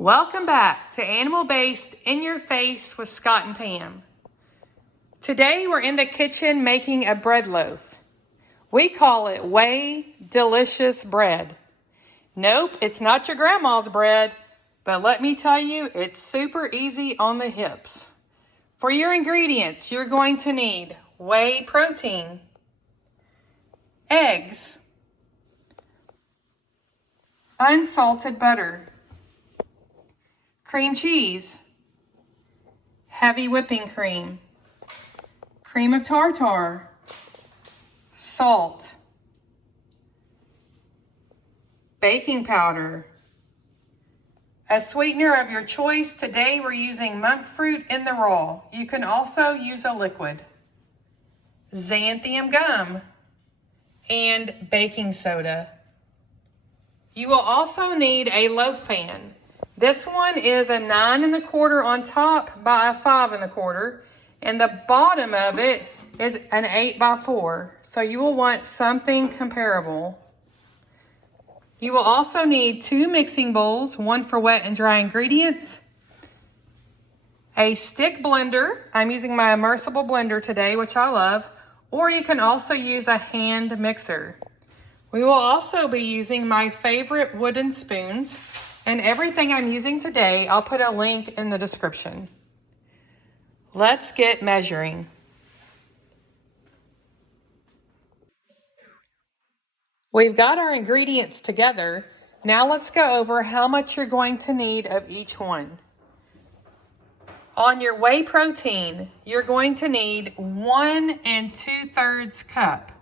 Welcome back to Animal Based In Your Face with Scott and Pam. Today we're in the kitchen making a bread loaf. We call it Whey Delicious Bread. Nope, it's not your grandma's bread, but let me tell you, it's super easy on the hips. For your ingredients, you're going to need whey protein, eggs, unsalted butter, cream cheese, heavy whipping cream, cream of tartar, salt, baking powder, a sweetener of your choice. Today we're using monk fruit in the raw. You can also use a liquid, xanthan gum, and baking soda. You will also need a loaf pan. This one is a 9 1/4 on top by a 5 1/4, and the bottom of it is an 8 by 4. So you will want something comparable. You will also need 2 mixing bowls, one for wet and dry ingredients, a stick blender. I'm using my immersible blender today, which I love, or you can also use a hand mixer. We will also be using my favorite wooden spoons, and everything I'm using today, I'll put a link in the description. Let's get measuring. We've got our ingredients together. Now let's go over how much you're going to need of each one. On your whey protein, you're going to need 1 2/3 cup.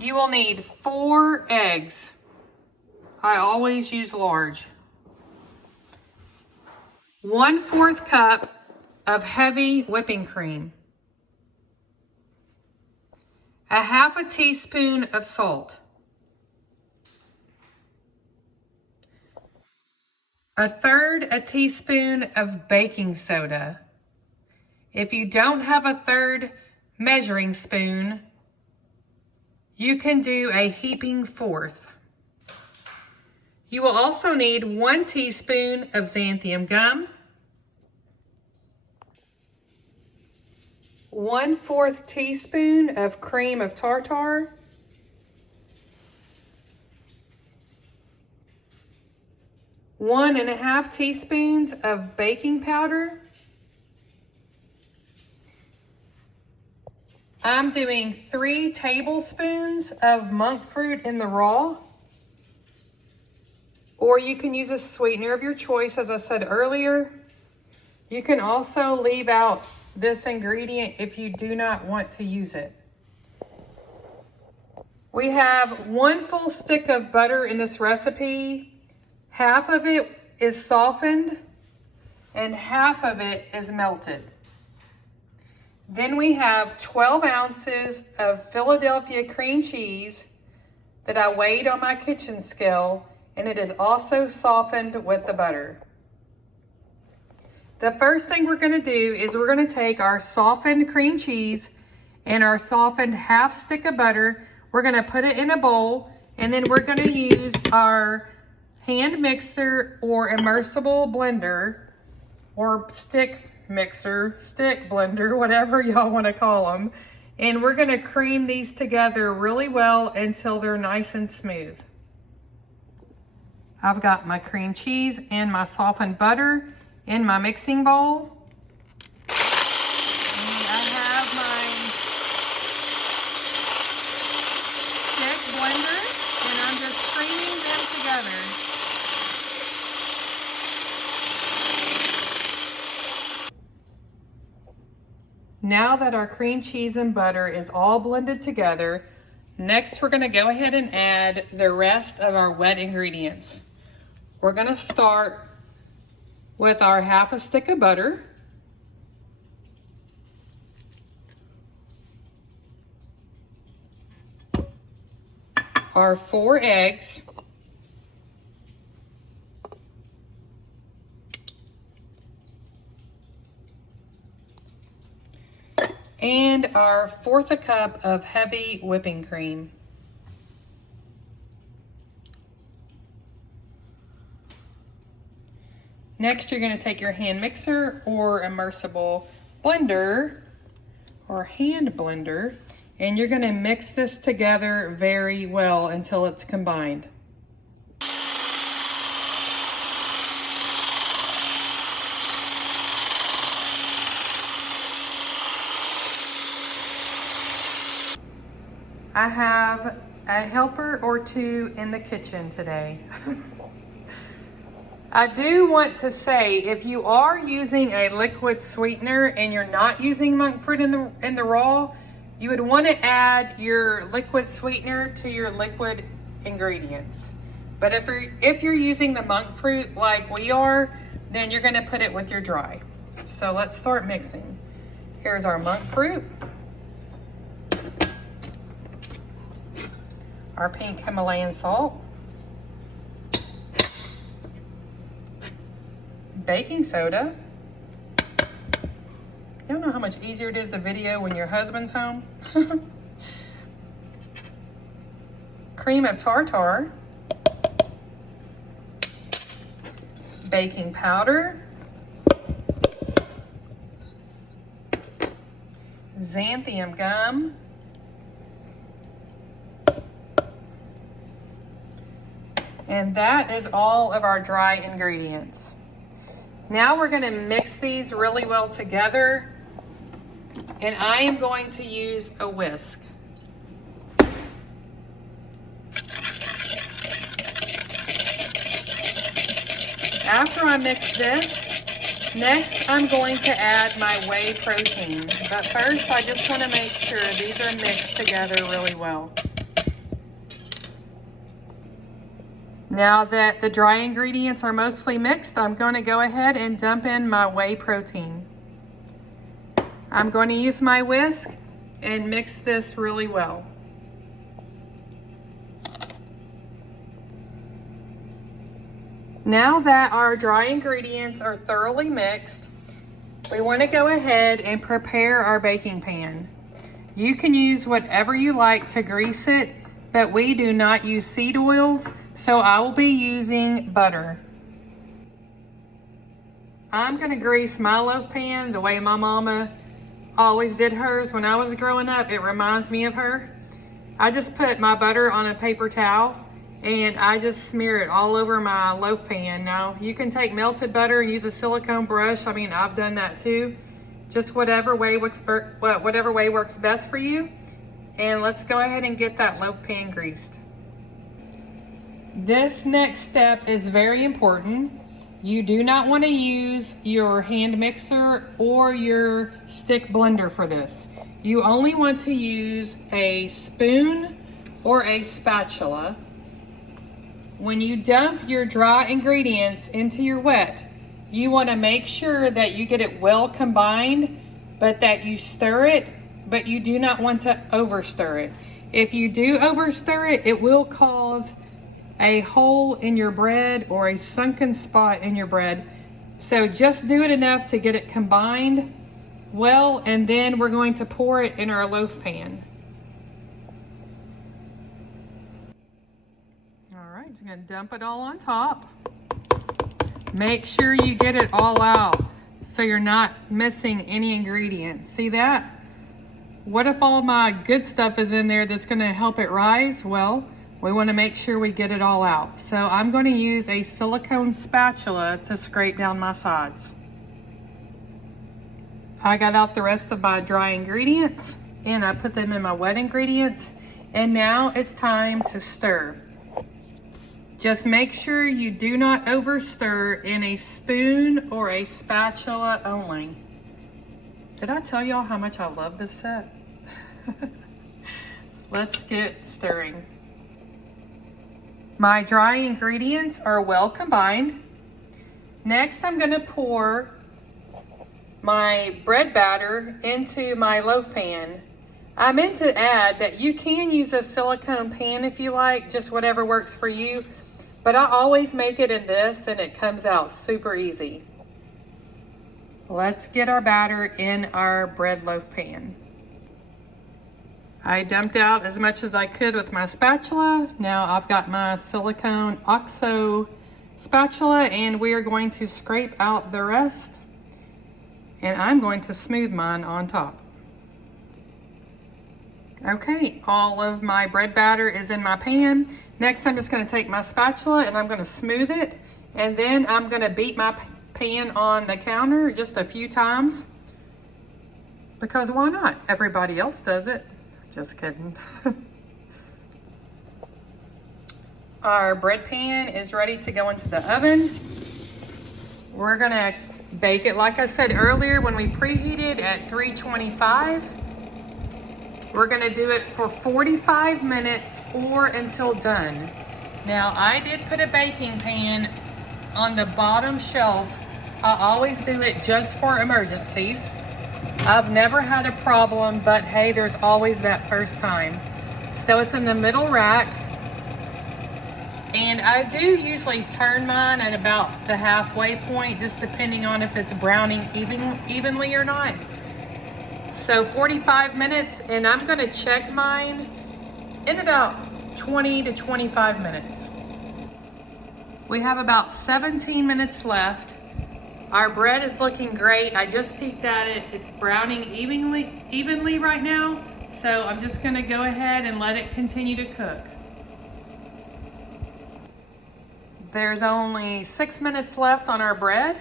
You will need 4 eggs. I always use large. 1/4 cup of heavy whipping cream. 1/2 teaspoon of salt. 1/3 teaspoon of baking soda. If you don't have a 1/3 measuring spoon, you can do a heaping 1/4. You will also need 1 teaspoon of xanthan gum, 1/4 teaspoon of cream of tartar, 1 1/2 teaspoons of baking powder. I'm doing 3 tablespoons of monk fruit in the raw, or you can use a sweetener of your choice, as I said earlier. You can also leave out this ingredient if you do not want to use it. We have 1 full stick of butter in this recipe. Half of it is softened and half of it is melted. Then we have 12 ounces of Philadelphia cream cheese that I weighed on my kitchen scale, and it is also softened with the butter. The first thing we're going to do is we're going to take our softened cream cheese and our softened 1/2 stick of butter. We're going to put it in a bowl, and then we're going to use our hand mixer or immersible blender or stick mixer, stick blender, whatever y'all want to call them. And we're going to cream these together really well until they're nice and smooth. I've got my cream cheese and my softened butter in my mixing bowl. And I have my stick blender, and I'm just creaming them together. Now that our cream cheese and butter is all blended together, next we're going to go ahead and add the rest of our wet ingredients. We're going to start with our 1/2 stick of butter, our 4 eggs, and our 1/4 cup of heavy whipping cream. Next, you're going to take your hand mixer or immersible blender or hand blender, and you're going to mix this together very well until it's combined. I have a helper or two in the kitchen today. I do want to say, if you are using a liquid sweetener and you're not using monk fruit in the raw, you would want to add your liquid sweetener to your liquid ingredients. But if you're using the monk fruit like we are, then you're going to put it with your dry. So let's start mixing. Here's our monk fruit, our pink Himalayan salt, baking soda. You don't know how much easier it is to video when your husband's home. Cream of tartar, baking powder, xanthium gum, and that is all of our dry ingredients. Now we're going to mix these really well together, and I am going to use a whisk. After I mix this, next I'm going to add my whey protein. But first I just want to make sure these are mixed together really well. Now that the dry ingredients are mostly mixed, I'm going to go ahead and dump in my whey protein. I'm going to use my whisk and mix this really well. Now that our dry ingredients are thoroughly mixed, we want to go ahead and prepare our baking pan. You can use whatever you like to grease it, but we do not use seed oils, so I will be using butter. I'm going to grease my loaf pan the way my mama always did hers when I was growing up. It reminds me of her. I just put my butter on a paper towel and I just smear it all over my loaf pan. Now, you can take melted butter and use a silicone brush. I mean, I've done that too. Just whatever way works best for you. And let's go ahead and get that loaf pan greased. This next step is very important. You do not want to use your hand mixer or your stick blender for this. You only want to use a spoon or a spatula. When you dump your dry ingredients into your wet, you want to make sure that you get it well combined, but that you stir it, but you do not want to overstir it. If you do overstir it, it will cause a hole in your bread or a sunken spot in your bread. So just do it enough to get it combined well, and then we're going to pour it in our loaf pan. All right, you're going to dump it all on top. Make sure you get it all out so you're not missing any ingredients. See that? What if all my good stuff is in there that's going to help it rise? Well, we want to make sure we get it all out. So I'm going to use a silicone spatula to scrape down my sides. I got out the rest of my dry ingredients and I put them in my wet ingredients. And now it's time to stir. Just make sure you do not overstir in a spoon or a spatula only. Did I tell y'all how much I love this set? Let's get stirring. My dry ingredients are well combined. Next, I'm going to pour my bread batter into my loaf pan. I meant to add that you can use a silicone pan if you like, just whatever works for you. But I always make it in this and it comes out super easy. Let's get our batter in our bread loaf pan. I dumped out as much as I could with my spatula. Now I've got my silicone OXO spatula and we are going to scrape out the rest. And I'm going to smooth mine on top. Okay, all of my bread batter is in my pan. Next, I'm just going to take my spatula and I'm going to smooth it. And then I'm going to beat my pan on the counter just a few times. Because why not? Everybody else does it. Just kidding. Our bread pan is ready to go into the oven. We're going to bake it, like I said earlier, when we preheated at 325. We're gonna do it for 45 minutes or until done. Now, I did put a baking pan on the bottom shelf. I always do it just for emergencies. I've never had a problem, but hey, there's always that first time. So it's in the middle rack. And I do usually turn mine at about the halfway point, just depending on if it's browning evenly or not. So 45 minutes, and I'm gonna check mine in about 20 to 25 minutes. We have about 17 minutes left. Our bread is looking great. I just peeked at it. It's browning evenly right now. So I'm just gonna go ahead and let it continue to cook. There's only 6 minutes left on our bread.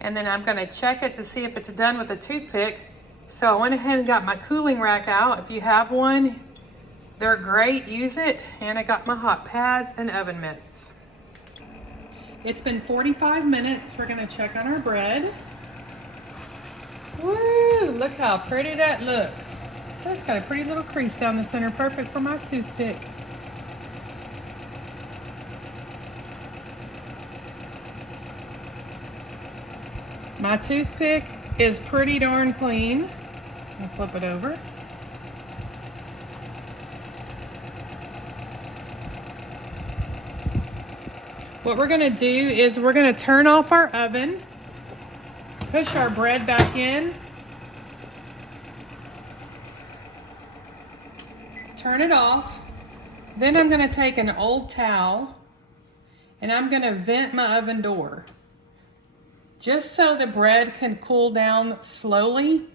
And then I'm gonna check it to see if it's done with a toothpick. So I went ahead and got my cooling rack out. If you have one, they're great, use it. And I got my hot pads and oven mitts. It's been 45 minutes. We're gonna check on our bread. Woo, look how pretty that looks. That's got a pretty little crease down the center, perfect for my toothpick. My toothpick is pretty darn clean. I'll flip it over. What we're gonna do is we're gonna turn off our oven, push our bread back in, turn it off. Then I'm gonna take an old towel and I'm gonna vent my oven door, just so the bread can cool down slowly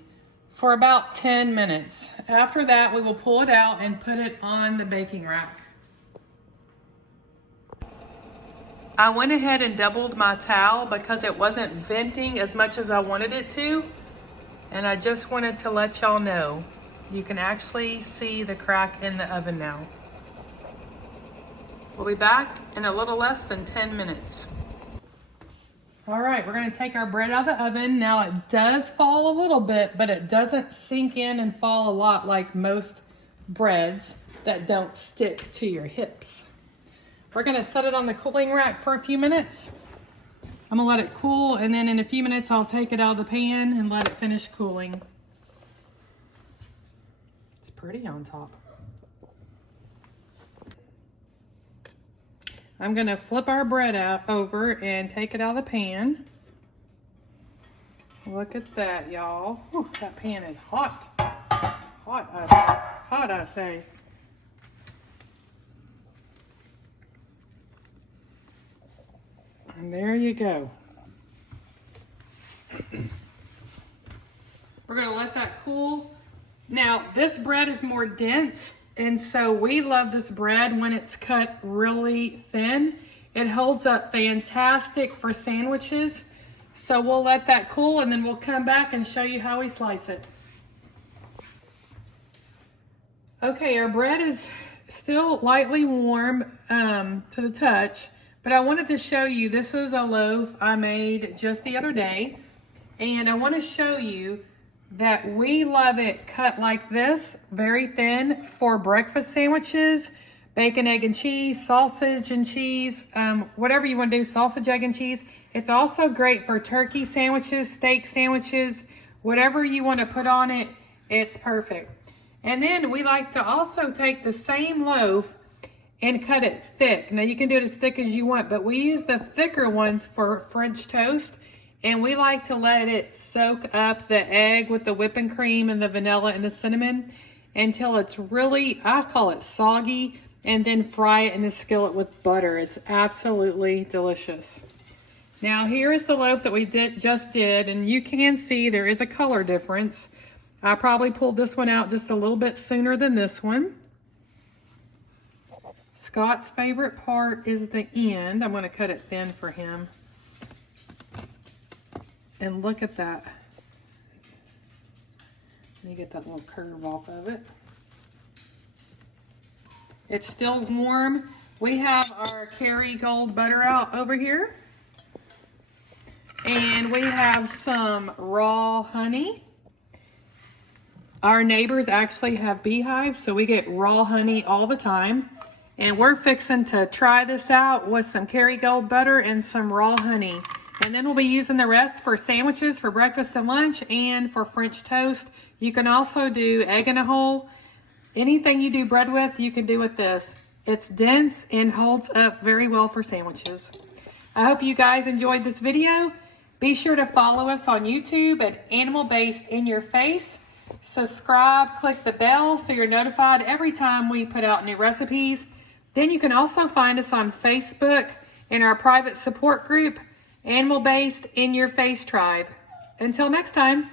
for about 10 minutes. After that, we will pull it out and put it on the baking rack. I went ahead and doubled my towel because it wasn't venting as much as I wanted it to. And I just wanted to let y'all know, you can actually see the crack in the oven now. We'll be back in a little less than 10 minutes. All right, we're gonna take our bread out of the oven. Now it does fall a little bit, but it doesn't sink in and fall a lot like most breads that don't stick to your hips. We're gonna set it on the cooling rack for a few minutes. I'm gonna let it cool, and then in a few minutes, I'll take it out of the pan and let it finish cooling. It's pretty on top. I'm gonna flip our bread out over and take it out of the pan. Look at that, y'all. Whew, that pan is hot. Hot, I say. And there you go. We're gonna let that cool. Now, this bread is more dense, and so we love this bread when it's cut really thin. It holds up fantastic for sandwiches. So we'll let that cool, and then we'll come back and show you how we slice it. Okay, our bread is still lightly warm to the touch, but I wanted to show you, this is a loaf I made just the other day, and I want to show you that we love it cut like this, very thin, for breakfast sandwiches, bacon, egg, and cheese, sausage and cheese, whatever you want to do, sausage, egg, and cheese. It's also great for turkey sandwiches, steak sandwiches, whatever you want to put on it, it's perfect. And then we like to also take the same loaf and cut it thick. Now you can do it as thick as you want, but we use the thicker ones for French toast. And we like to let it soak up the egg with the whipping cream and the vanilla and the cinnamon until it's really, I call it soggy. and then fry it in the skillet with butter. It's absolutely delicious. Now here is the loaf that we just did, and you can see there is a color difference. I probably pulled this one out just a little bit sooner than this one. Scott's favorite part is the end. I'm going to cut it thin for him. And look at that. Let me get that little curve off of it. It's still warm. We have our Kerrygold butter out over here. And we have some raw honey. Our neighbors actually have beehives, so we get raw honey all the time. And we're fixing to try this out with some Kerrygold butter and some raw honey. And then we'll be using the rest for sandwiches for breakfast and lunch and for French toast. You can also do egg in a hole. Anything you do bread with, you can do with this. It's dense and holds up very well for sandwiches. I hope you guys enjoyed this video. Be sure to follow us on YouTube at Animal Based in Your Face. Subscribe, click the bell so you're notified every time we put out new recipes. Then you can also find us on Facebook in our private support group, Animal Based in Your Face Tribe. Until next time.